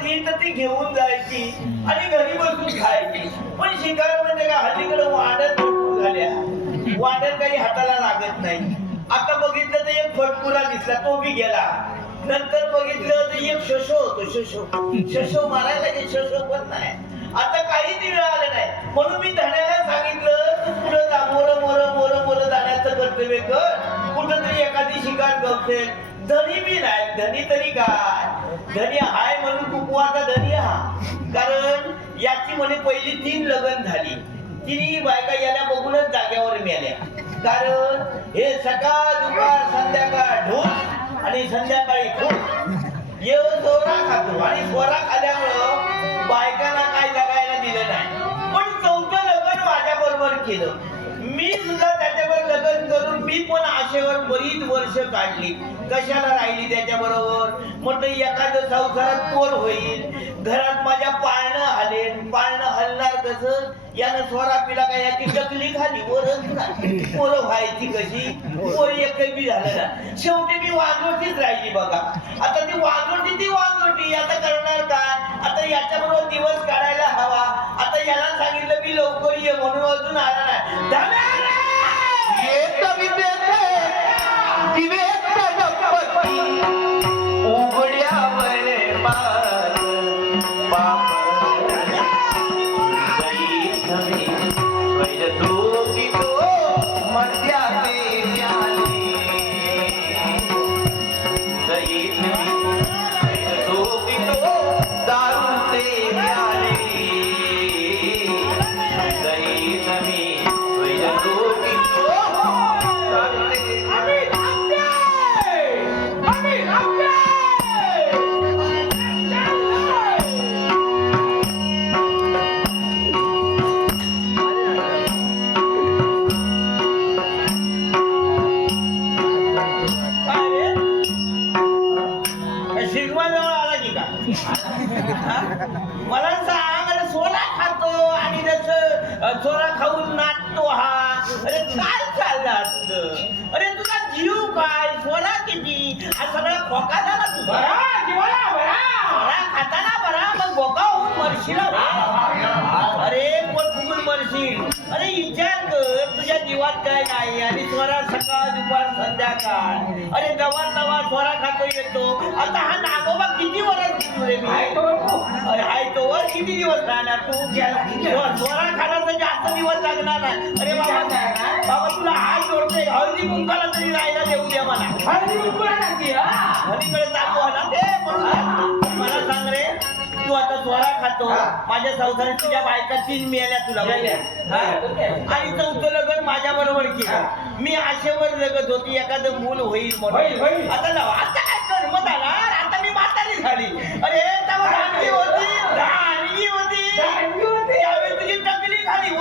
असली तर ती घेऊन जायची आणि घरी बसून खायची. पण शिकार म्हणजे काय हल्लीकडे वाड्यात भरपूर झाल्या वाड्यात काही हाताला लागत नाही. आता बघितलं तर एक फटकुरा दिसला तो बी गेला. नंतर बघितलं तर एक शशो होतो शशो. शशो मारायला की शशो पण नाही. आता काही मिळालं नाही. म्हणून मी धण्याला सांगितलं तू पुढे जा मोर मोर मोर मोर जाण्याचं कर्तव्य कर. कुठं तरी एखादी शिकार गवते धनी बी नाही धनी तरी काय धनी हाय म्हणून कुकवाचा धनी हा कारण याची म्हणे पहिली तीन लग्न झाली. तिन्ही बायका याला बघूनच जाग्यावर मेल्या. कारण हे सकाळ दुपार संध्याकाळ ढोल आणि संध्याकाळी खूप येऊ चोरा खातो आणि स्वरा खाल्यामुळं बायकांना काय जगायला दिलं नाही. पण चौथं लग्न माझ्या बरोबर केलं. मी सुद्धा त्याच्या लग्न करून मी पण आशेवर बरीच वर्ष काढली. कशाला राहिली त्याच्या बरोबर म्हटलं एखादं संसारात कोण होईल? घरात माझ्या पाळणं हलेन. पाळणं हलणार कसं? यानं स्वरा पिला काय याची टकली खाली? वरच पोरं व्हायची कशी? पोर एकही बी झालं ना शेवटी मी वांगोटीच राहिली बघा. आता ती वांगोटी ती वांगोटी आता करणार काय? आता याच्याबरोबर दिवस काढायला हवा. आता याला सांगितलं मी लवकर ये. म्हणून अजून आला तमी हा सगळा खोका झाला तुझा सोला खाताना बरा मग बोका होऊन मरशील. अरे. पोट फुगून मरशील? अरे विचार कर तुझ्या जीवात काय नाही आणि स्वरा सकाळ दुपार संध्याकाळ. अरे दवा दवा स्वरा खातो येतो. आता हा नागोबा किती वर्ष जगू रे मी? अरे हाय तो. वर किती दिवस राहणार तू? स्व- स्वरा तर जास्त दिवस जगणार नाही. अरे बाबा हळदी कुंकाला तरी राहायला देऊ दे मला. हळदीकडे चालू आला ते? म्हणून मला सांग रे तू आता स्वरा खातो. माझ्या संसारात तुझ्या बायका तीन मिळाल्या तुला? आणि चौथं लग्न माझ्या बरोबर केलं. मी आशेवर जगत होती एखादं मूल होईल म्हणून. आता ना आता काय कर्म झाला? आता मी म्हातारी झाली. अरे तेव्हा होती. दांडगी होती. त्यावेळी तुझी टकली खाली.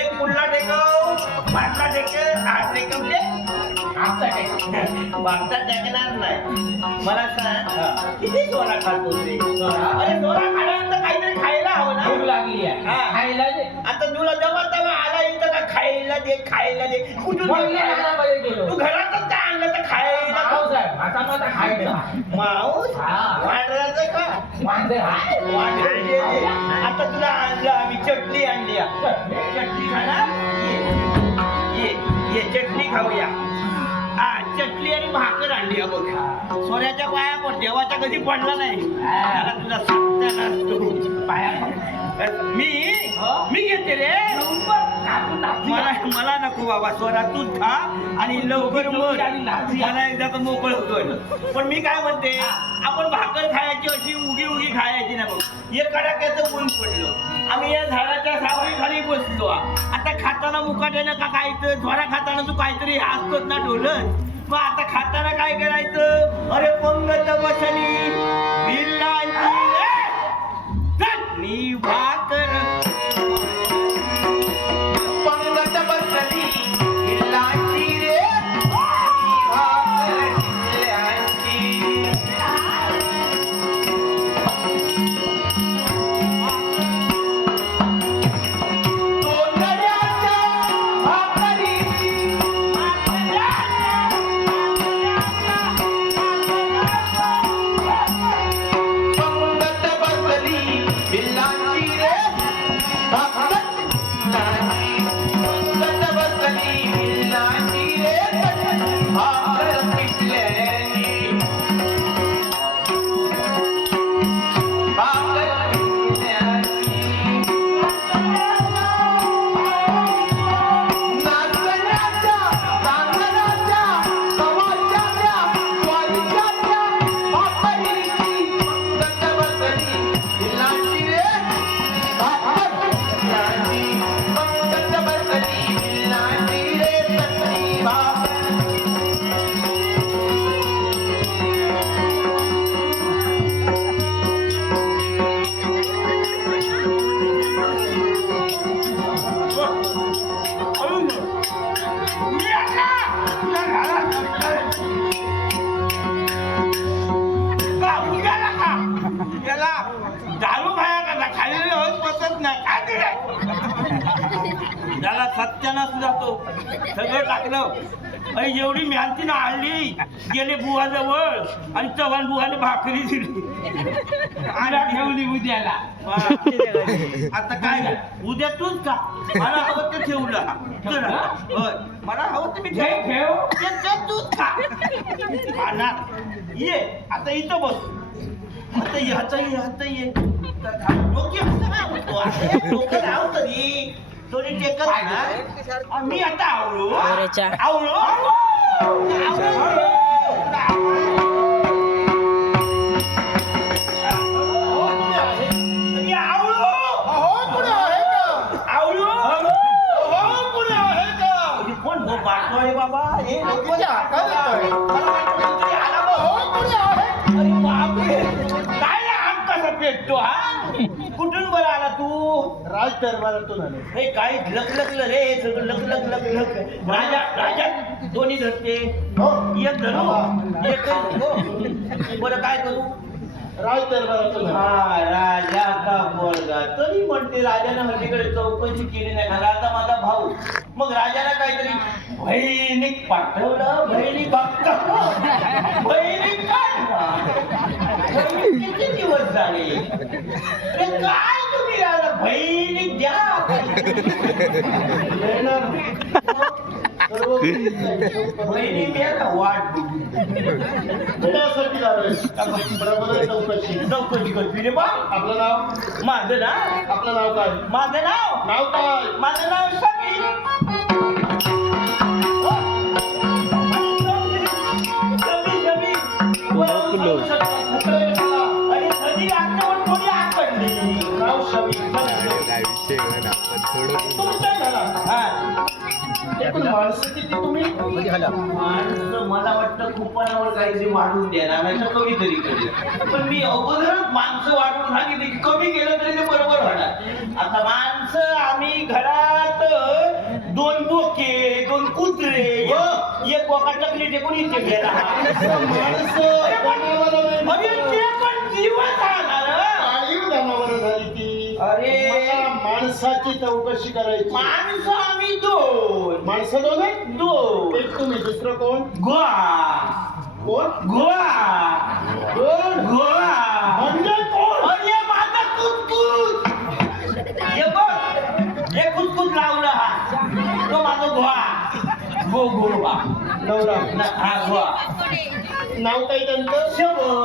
एक पुढला टेकव, पाठला टेकव, हात टेकवले. मागचा टेकणार नाही. मला सांग किती सोना खातो रे अरे सोना खाल्यानंतर काहीतरी खायला हवं ना? आता तुला जेव्हा तेव्हा आला इथं का खायला दे खायला दे. कुठून दे? तू घरातच काय आणलं तर खायला माऊस वांढराचं का? वांढरं. आता तुला आणलं आम्ही. चटणी आणली. चटणी? खाणार? ये. ये. ये चटणी खाऊया. हा चटणी आणि भाकर आणली बघ. सोन्याच्या पाया पड. देवाच्या कधी पडला नाही. त्याला तुला सांगता नसतो पाया. मी? मी घेते रे. मला मला नको बाबा स्वरा तू खा आणि लवकर मर. मला एकदा तर मोकळं कर पण मी काय म्हणते आपण भाकर खायची अशी उगी उगी खायची ना बघ. एक कडाक्याचं ऊन पडलं. आम्ही या झाडाच्या सावली खाली बसलो. आता खाताना मुकाट्यानं का काहीतरी झोरा खाताना तू काहीतरी असतोच ना ढोलत मग आता खाताना काय करायचं? अरे पंगत बसली बिल्लांची ए! चटणी भाकर त्याला सत्यानाच जातो. सगळं टाकलं. एवढी मेहनती ना आणली. गेले बुवाजवळ. आणि चव्हाण बुवाने भाकरी दिली. आणि ठेवली उद्याला. आता काय? उद्या तूच का मला हवं ते ठेवलं. मला हवं ते मी ठेव ठेव. ते ते तूच का आणा. ये. आता इथं बस. आता ह्याचा ये ह्याचा ये. डोके डोकं लाव टेकत ना आ, मी आता आवळू. आवळू कोण बाबा? हे लोक काय आम कसा पेटतो हा? राज दरबारातून आले. हे काय लकलकलं रे हे सगळं लक लक लक लक राजा राजा दोन्ही धरते. हो. एक धरू एक धरू. बरं काय करू? राज दरबारातून आले. हा राजा का पोरगा तरी म्हणते राजाने हल्लीकडे चौकशी केली नाही. का राजा माझा भाऊ. मग राजाला काहीतरी बहिणीक पाठवलं बहिणी बघता बहिणी काय? किती दिवस झाले? ते काय? बहिणी द्या बहिणी द्या वाट चौकशी चौकशी करते रे बा आपलं नाव माझं ना आपलं नाव काय? माझं नाव नाव काय माझं नाव समी इकडे मला वाटतं कुपनावर काही जे वाढून देणार नाही तर कमी तरी करेल पण मी अगोदरच माणसं वाढून सांगितले की कमी केलं तरी ते बरोबर होणार आता माणसं आम्ही घरात दोन बोके दोन कुत्रे एक बोका टकली टेकून इथे गेला माणसं माणसाची चौकशी करायची. माणसं आम्ही दोन. माणसं दोन आहेत? दोन. एक तुम्ही दुसरं कोण? गोवा. कोण? गोवा. कोण? गोवा. म्हणजे कोण? अरे माझा कुतकुत हे बघ हे कुतकुत लावलं हा. तो माझा गोवा. गो गोवा. नवरा. न- हा गोवा. नाव काय त्यांचं? शोभन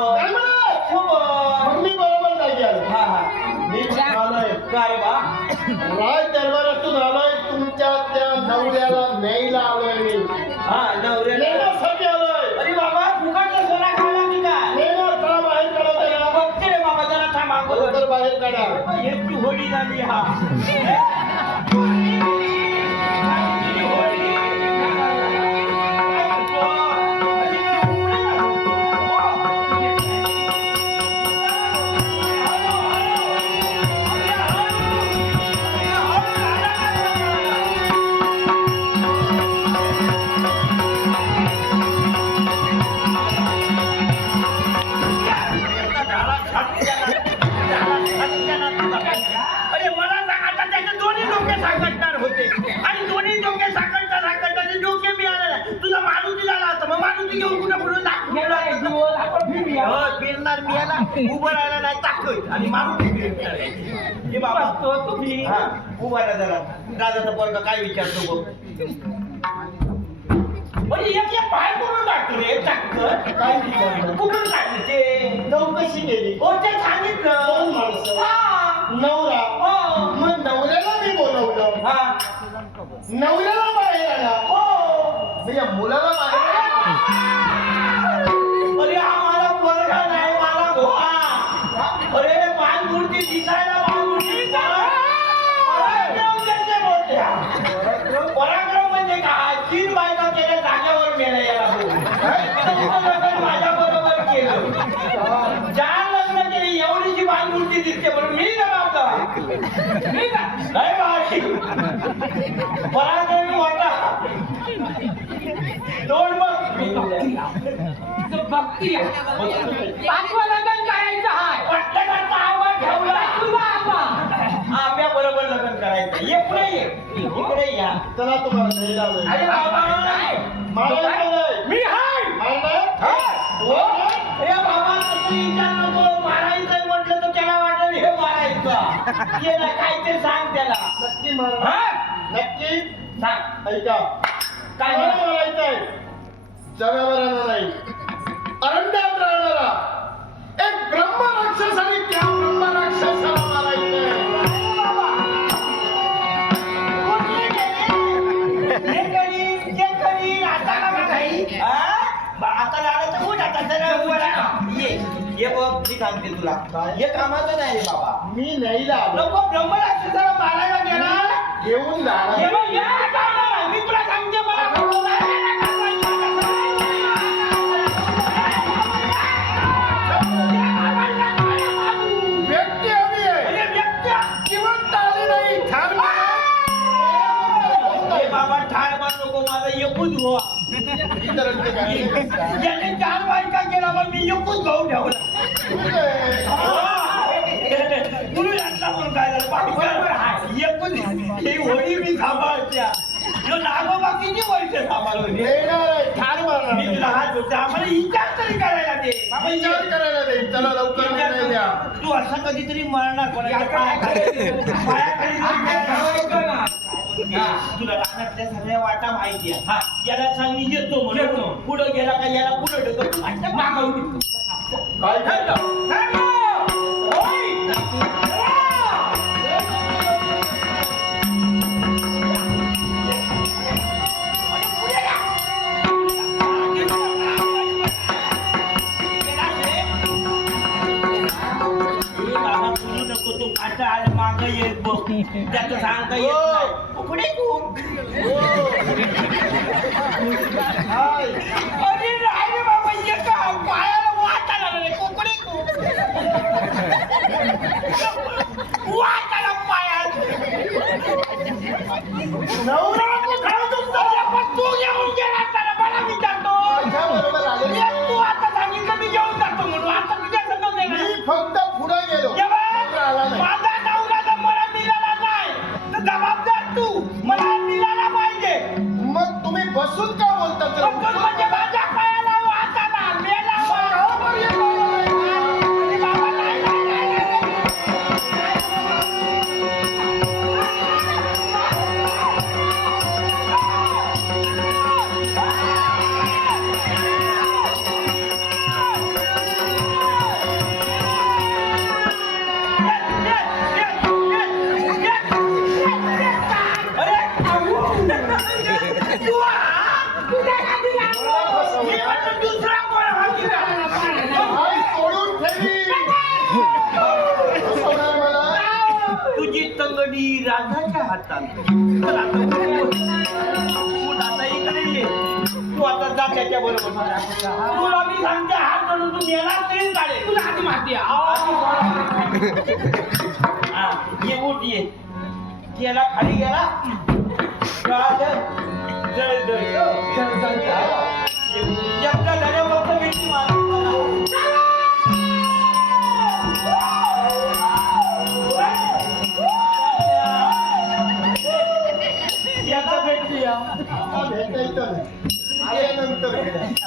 काढा याची होडी झाली हा उभं राहायला नाही ताकद आणि मारुती फिरणार हे बाबा. हा उभा राहा जरा. दादाचा पोरगा काय विचारतो बघ. म्हणजे एक एक पाय करून टाकतो रे टाकत काय विचारलं? कुठून टाकलं ते? चौकशी केली. हो ते सांगितलं. दोन माणसं. हा. नवरा. हो. मग नवऱ्याला मी बोलवलं. हा. नवऱ्याला बाहेर आला हो. या मुलाला बाहेर पराक्रम म्हणजे काय? तीन बायका केल्या जागेवर मेल्या याला माझ्या बरोबर केलं. चार लग्न केली एवढीची बालमूर्ती दिसते म्हणून मी जबाबदार मी का नाही बाळी पराक्रमी वाटा दोन मग भक्ती पाचवं लग्न करायचं हाय पट्टकाचा आवाज ठेवला तुझा आबा आंब्या बरोबर लग्न करायचं ये पुढे ये इकडे या. चला तुम्हाला नाही लावलंय. अरे बाबा मारायला नाही. मी हाय. मारणार? हो? हे बाबा तसं विचार नको. मारायचं म्हटलं तर त्याला वाटेल हे मारायचं. ये ना काय ते सांग त्याला. नक्की मारणार हा? नक्की? सांग. ऐका. काय मला म्हणा? मारायचंय जनावरांना नाही. अरण्यात राहणारा एक ब्रह्म राक्षस आणि त्या ब्रह्म राक्षसाला हे कामाचं नाही बाबा. मी नाही लावलं नको ब्रह्मराक्षसाला मारायला गेला घेऊन जाणार. बघ, या कामाला. मी तुला सांगते मला व्यक्ती हवी आहे. व्यक्त्या. जिवंत आली नाही. ठार हे बाबा ठार मार नको माझा एकूच ज्याने चार बायका केला पण मी एकूच भाऊ ठेवला. तुला यातला म्हणून काय झालं? एकूच ही होडी मी सांभाळत्या नागोबा किती वर्ष सांभाळून मी तुला हात आम्हाला विचार तरी करायला दे. बाबा विचार विचार करायला नाही चला लवकर तू असं कधीतरी मरणार कोणाच्या पायाखाली. तुला रानातल्या सगळ्या वाटा माहिती आहे. हा. याला सांग मी येतो म्हणून. पुढं गेला का याला पुढं ढकल काय झालं? माग त्याचं सांगता येत नाही पुढे तू हाय. अरे नाही रे बाबा एका पायाला वाटायला लागले कोकडे वाटायला पायात नवरा राधाच्या हातात चल आता उठ. उठ आता इकडे ये. तू आता जा त्याच्या बरोबर. तुला मी सांगते हात धरून तू मेला तरी चालेल तुला आधी माहिती हा ये उठ ये. गेला खाली गेला? Look at that.